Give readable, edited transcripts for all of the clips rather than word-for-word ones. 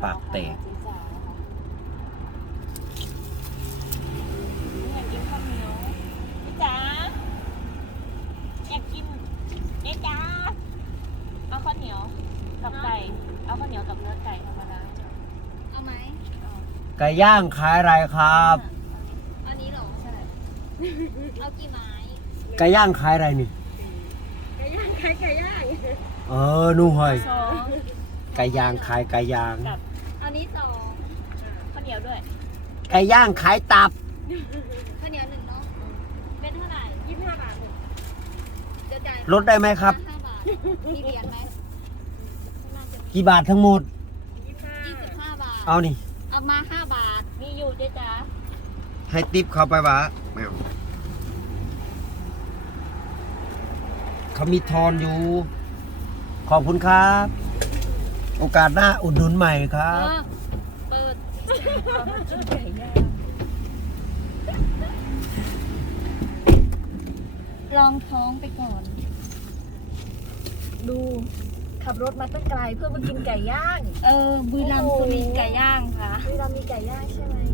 ปากแตกอยากกินข้าวเหนียวพี่จ๋าอยากกินเอ๊ะจ๋าเอาข้าวเหนียวกับไก่เอาข้าวเหนียวกับเนื้อไก่ธรรมดาเอาไหมไก่ย่างขายอะไรครับอันนี้เหรอใช่เอากี่ไม้ไก่ย่างขายอะไรนี่ไก่ย่างไก่ย่างนู่หอยสองไก่ย่างขายไก่ย่างกับอันนี้สองข้าวเหนียวด้วยไก่ย่างขายตับข้าวเหนียวหนึ่งเนาะเป็นเท่าไหร่25 บาทเดี๋ยวจ่ายลดได้ไหมครับ 5 บาทมีเหรียญไหมน่าจะมีกี่บาททั้งหมด 25 บาทเอานี่เอามา5 บาทมีอยู่เจ๊จ๋าให้ติปเขาไปวะไม่เอาเขามีทอนอยู่ ขอบคุณครับ โอกาสหน้าอุดหนุนใหม่ครับเปิดลองท้องไปก่อนดูขับรถมาตั้งไกลเพื่อมากินไก่ย่างบุรีรัมย์สุรินทร์ไก่ย่างค่ะเวลามีไก่ย่างใช่ไหม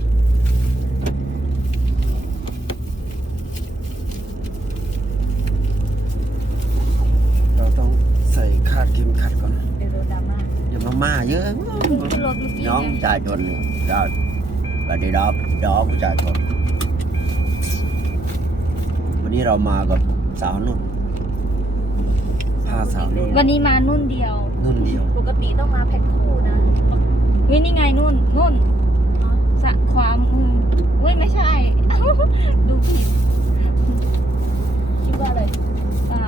เราต้องใส่คาดเข็มขัดก่อนเดี๋ยวโดนดราม่าอย่ามาม่าเยอะขึ้นรถเมื่อกี้น้องไงจ่ายจนได้สวัสดีครับน้องจ่ายจนวันนี้เรามากับสาวนุ่นพาสาวนุ่นวันนี้มานุ่นเดียวนุ่นเดียวปกติต้องมาแพ็คคู่นะเฮ้ยนี่ไงนุ่นสะขวามือเว้ยไม่ใช่ ดูผิดคิดว่าอะไรเปล่า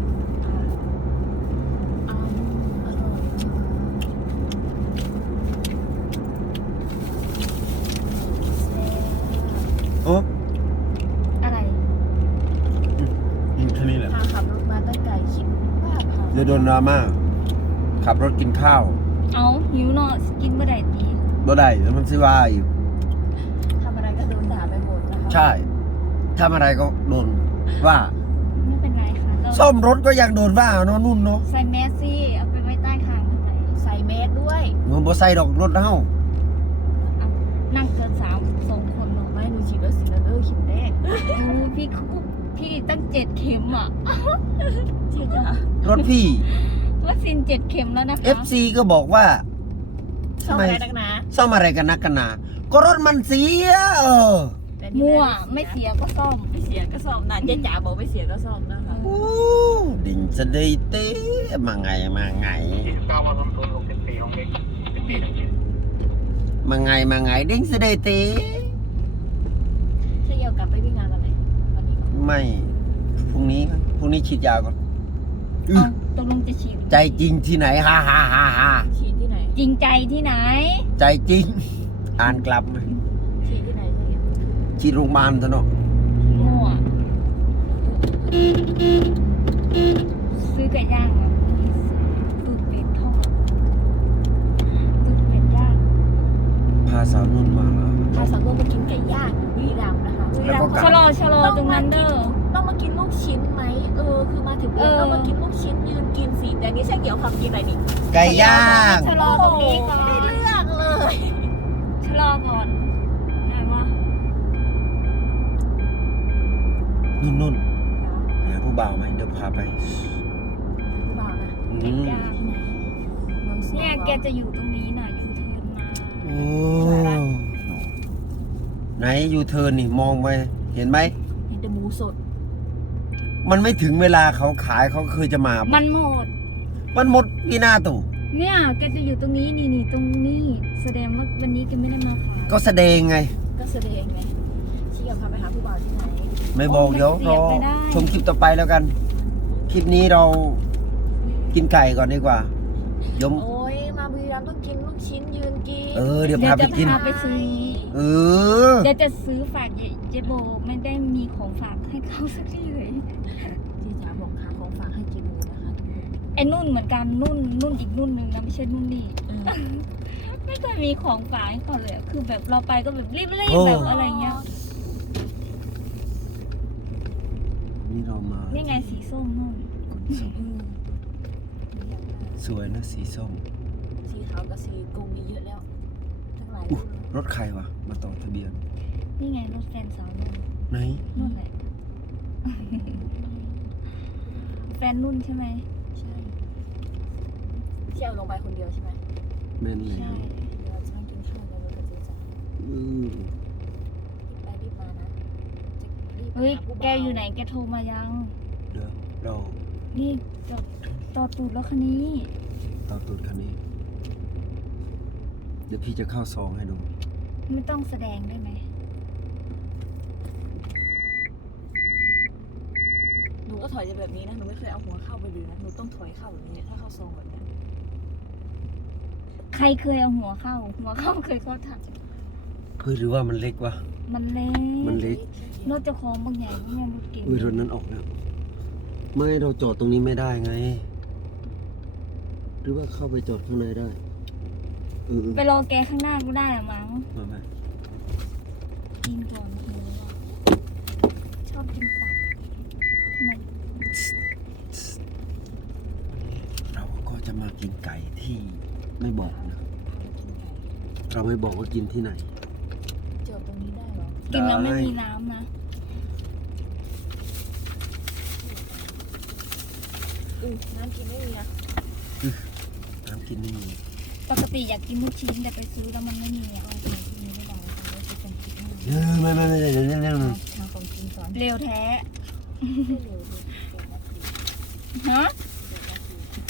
อ้าวอร่อยโอ้อะไรแค่นี้แหละพาขับรถมาตั้งไกลคิดว่าพาเดี๋ยวโดนดราม่าขับรถกินข้าวเอาหิวเนาะกินเมื่อไหร่ตีบ่ได้แล้วมันสิว่าอีกทำอะไรก็โดนด่าไปหมดนะคะใช่ทำอะไรก็โดนว่าไม่เป็นไรค่ะเราซ่อมรถก็ยังโดนว่าเนาะนุ่นเนาะใส่แมสซี่เอาไปไว้ใต้คางทำไมใส่เมสด้วยมันบ่ใส่ดอกรถเฮาเอานั่งเกิน2 คนหรอกไม่หนูฉีดวัคซีนแล้วเข็มแรกพี่ตั้ง7 เข็มอ่ะจริงเหรอรถพี่วัคซีน7 เข็มแล้วนะคะ FC ก็บอกว่าชอบอะไรนักหนาซ่อมอะไรกันนักกันหนาก็รถมันเสียแต่นี่มั่วไม่เสียก็ซ่อมไม่เสียก็ซ่อมนะเจ๊จ๋าบอกไม่เสียก็ซ่อมนะคะโอ้ดิ่งสะดีเต้มาไงมาไงมาไงดิ่งสะดีเต้ใช่เกี่ยวกับไปวิ่งงานวันไหนวันนี้ก่อนไม่พรุ่งนี้ฉีดยาก่อนเอาตกลงจะฉีดใจจริงที่ไหนฮ่าฮ่าฮ่าฮ่าฉีดที่ไหนจริงใจที่ไหนใจจริง อ่านกลับไหมฉีดที่ไหนใช่ไหมฉีดโรงพยาบาลเถอะเนาะมั่วซื้อไก่ย่างอ่ะตูดเป็ดทอดตูดเป็ดย่างพาสาวนุ่นมาแล้วพาสาวโลกไปกินไก่ย่างอยู่บุรีรัมย์นะคะบุรีรัมย์ชะลอตรงนั้นเด้อต้องมากินลูกชิ้นไหมคือมาถึงแล้วต้องมากินลูกชิ้นยืนกินสิแต่นี่ใช่เกี่ยวกับกินอะไรนี่ไก่ย่างชะลอตรงนี้ก่อนไม่ได้เลือกเลยชะลอก่อนไหนวะนุ่นหาผู้บ่าวไหมเดี๋ยวพาไปผู้บ่าวนะเป็ดย่างเมืองสวเนี่ยแกจะอยู่ตรงนี้น่ะยูเทิร์นมาโอ้ไหนยูเทิร์นนี่มองไปเห็นไหมเห็นแต่หมูสดมันไม่ถึงเวลาเขาขายเขาเคยจะมาปะมันหมดมันหมดปีหน้าตู่เนี่ยแกจะอยู่ตรงนี้นี่ตรงนี้ แสดงว่าวันนี้แกไม่ได้มาขายก็แสดงไงก็แสดงไงชี้กับพาไปหาผู้บ่าวที่ไหนไม่บอกเดี๋ยวรอชมคลิปต่อไปแล้วกัน คลิปนี้เรากินไก่ก่อนดีกว่าเดี๋ยวโอ้ยมาบุรีรัมย์ต้องกินลูกชิ้นยืนกินเดี๋ยวพาไปกินพาไปซื้อเออเดี๋ยวจะซื้อฝากเจโบไม่ได้มีของฝากให้เขาสักทีเลยที่จ๋าบอกหาของฝากให้กินเลยนะคะทุกคนไอ้นุ่นเหมือนกันนุ่นอีกนุ่นหนึ่งนะไม่ใช่นุ่นนี่ ไม่เคยมีของฝากให้เขาเลยอะคือแบบเราไปก็แบบรีบๆแบบอะไรเงี้ยนี่เรามานี่ไงสีส้มนุ่นสวยนะสีส้มสีขาวกับสีกรมมีเยอะแล้วทั้งหลายรุ่นเลยรถใครวะมาต่อทะเบียนนี่ไงรถแฟนสาวนุ่นไหนนุ่นแหละ แฟนนุ่นใช่ไหมใช่เชี่ยวลงไปคนเดียวใช่ไหมแม่นเลยใช่เดี๋ยวเราจะมากินข้าวกันเลยกับเจ๊จ๋า ไปรีบมานะจะรีบไปเฮ้ยหาผู้บ่าวแกอยู่ไหนแกโทรมายังเดี๋ยวเรานี่จอดตูดรถคันนี้ต่อตูดคันนี้ เดี๋ยวพี่จะเข้าซองให้ดูไม่ต้องแสดงได้ไหมหนูก็ถอยจะแบบนี้นะหนูไม่เคยเอาหัวเข้าไปดูนะหนูต้องถอยเข้าแบบนี้ถ้าเข้าซองแบบเนี้ยใครเคยเอาหัวเข้า หัวเข้าเคยเข้าถังเฮ้ยหรือว่ามันเล็กวะมันเล็กมันเล็กรถเจะคองบางใหญ่พวกนี้รถเก่งเฮ้ยรถนั้นออกแล้วไม่เราจอดตรงนี้ไม่ได้ไง หรือว่าเข้าไปจอดข้างในได้เออไปรอแกข้างหน้าก็ได้อะมั้งมาไหมกินก่อนหิวอะชอบกินตับทำไมเราก็จะมากินไก่ที่ไม่บอกนะพาไปกินไก่เราไม่บอกว่ากินที่ไหนเจอตรงนี้ได้เหรอกินแล้วไม่ได้มีน้ำนะน้ำกินไม่มีนะน้ำกินไม่มีปกติอยากกินลูกชิ้นแต่ไปซื้อแล้วมันไม่มีอะเอาตรงที่นี้ไม่ได้เลยจะเป็นกินไม่ไม่เดี๋ยวทางของกินก่อนเร็วแท้ไม่เร็วเลยเดี๋ยวนาทีฮะเดี๋ยวนาที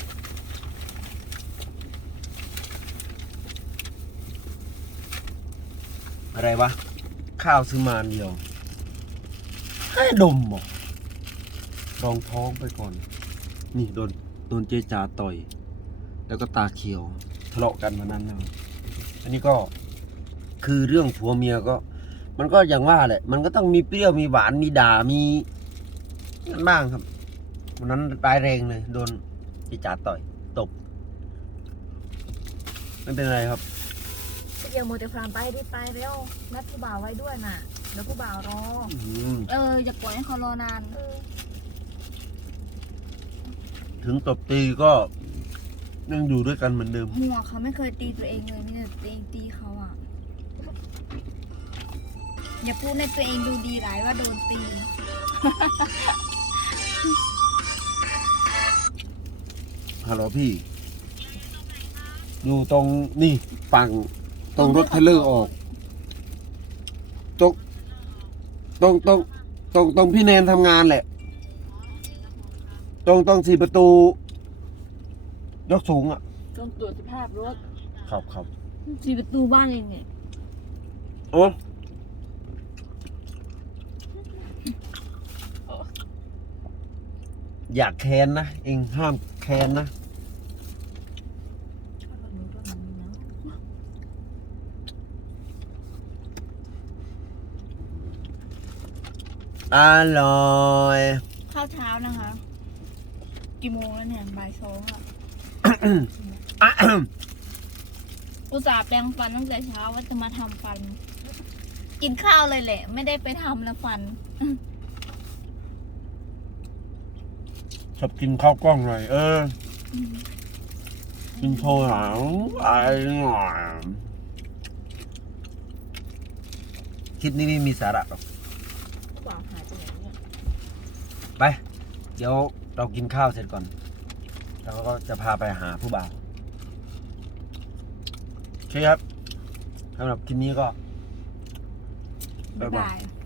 อะไรวะ ข้าวซื้อมาอันเดียวให้ดมบอกรองท้องไปก่อน นี่โดนเจจ๋าต่อย แล้วก็ตาเขียวทะเลาะกันมานั้นแล้ว อันนี้ก็คือเรื่องผัวเมียก็ มันก็อย่างว่าแหละ มันก็ต้องมีเปรี้ยวมีหวานมีด่ามีนั่นบ้างครับวันนั้นร้ายแรงเลย โดนเจจ๋าต่อยตบไม่เป็นไรครับเดี๋ยวโมเดลฟรามไปรีบไปเร็วนัดผู้บ่าวไว้ด้วยน่ะเดี๋ยวผู้บ่าวรออย่าปล่อยให้เขารอนานถึงตบตีก็ยังอยู่ด้วยกันเหมือนเดิมหัวเขาไม่เคยตีตัวเองเลยมีแต่ตัวเองตีเขาอ่ะ อย่าพูดให้ตัวเองดูดีหลายว่าโดนตีฮัลโหลพี่ อยู่ตรงนี่ฝั่งตรงรถเทรลเลอร์ออกตรงพี่แนนทำงานแหละ ตรงสี่ประตู ยกสูงอ่ะต้องตรวจสภาพรถครับสี่ประตูบ้านเองเนี่ยโอ้อยากแค้นนะ เองห้ามแค้นนะชอบแบบนี้ด้วยมันมีนะอร่อยข้าวเช้านะคะ กี่โมงแล้วเนี่ยบ่ายสองอ่ะ อุตส่าห์แปรงฟันตั้งแต่เช้าว่าจะมาทำฟัน กินข้าวเลยแหละ ไม่ได้ไปทำแล้วฟันชอบกินข้าวกล้องหน่อย กินโชว์หลังไอ้หน่อยคลิปนี้ไม่มีสาระหรอกผู้บ่าวหายไปไหนเนี่ยไป เดี๋ยวเรากินข้าวเสร็จก่อน แล้วก็จะพาไปหาผู้บ่าวโอเคครับสำหรับคลิปนี้ก็บ๊ายบายบาย